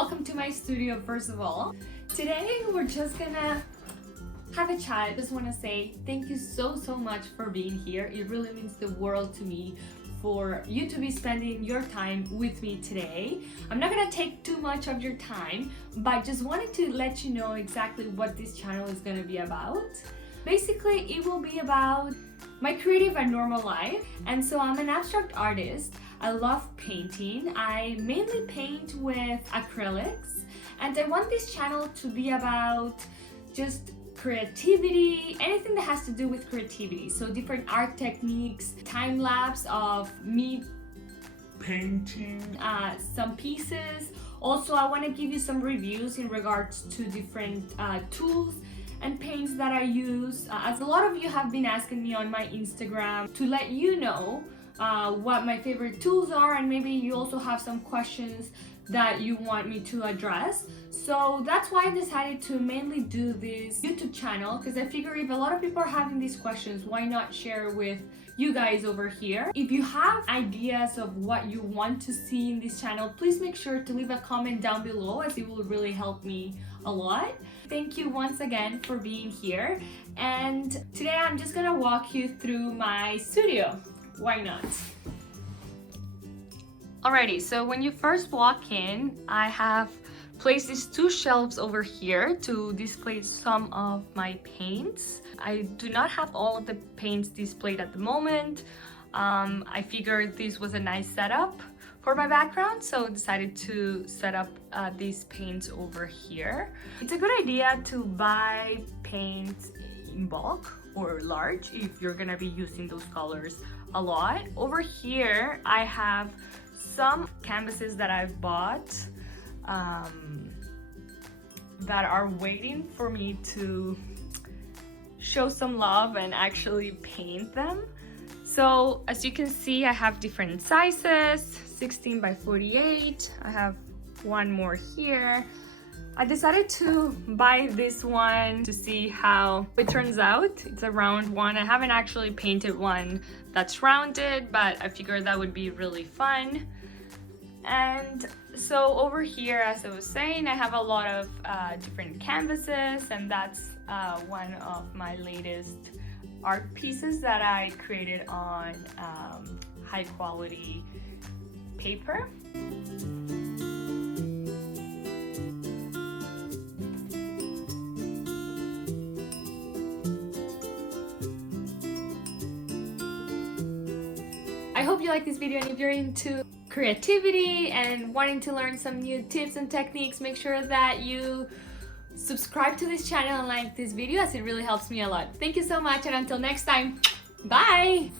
Welcome to my studio, first of all. Today we're just gonna have a chat. I just want to say thank you so much for being here. It really means the world to me for you to be spending your time with me today. I'm not gonna take too much of your time, but just wanted to let you know exactly what this channel is gonna be about. Basically, it will be about my creative and normal life. And so I'm an abstract artist. I love painting. I mainly paint with acrylics, and I want this channel to be about just creativity, anything that has to do with creativity. So different art techniques, time lapse of me painting some pieces. Also, I want to give you some reviews in regards to different tools and paints that I use, as a lot of you have been asking me on my Instagram to let you know what my favorite tools are, and maybe you also have some questions that you want me to address. So that's why I decided to mainly do this YouTube channel, because I figure if a lot of people are having these questions, why not share with you guys over here? If you have ideas of what you want to see in this channel, please make sure to leave a comment down below, as it will really help me a lot. Thank you once again for being here, and today I'm just gonna walk you through my studio. Why not? Alrighty, so when you first walk in, I have placed these two shelves over here to display some of my paints. I do not have all of the paints displayed at the moment. I figured this was a nice setup for my background, so decided to set up these paints over here. It's a good idea to buy paints in bulk or large if you're gonna be using those colors a lot. Over here I have some canvases that I've bought that are waiting for me to show some love and actually paint them. So as you can see, I have different sizes, 16 by 48. I have one more here. I decided to buy this one to see how it turns out. It's a round one. I haven't actually painted one that's rounded, but I figured that would be really fun. And so over here, as I was saying, I have a lot of different canvases, and that's one of my latest art pieces that I created on high quality paper. I hope you like this video, and if you're into creativity and wanting to learn some new tips and techniques, make sure that you subscribe to this channel and like this video, as it really helps me a lot. Thank you so much, and until next time, bye!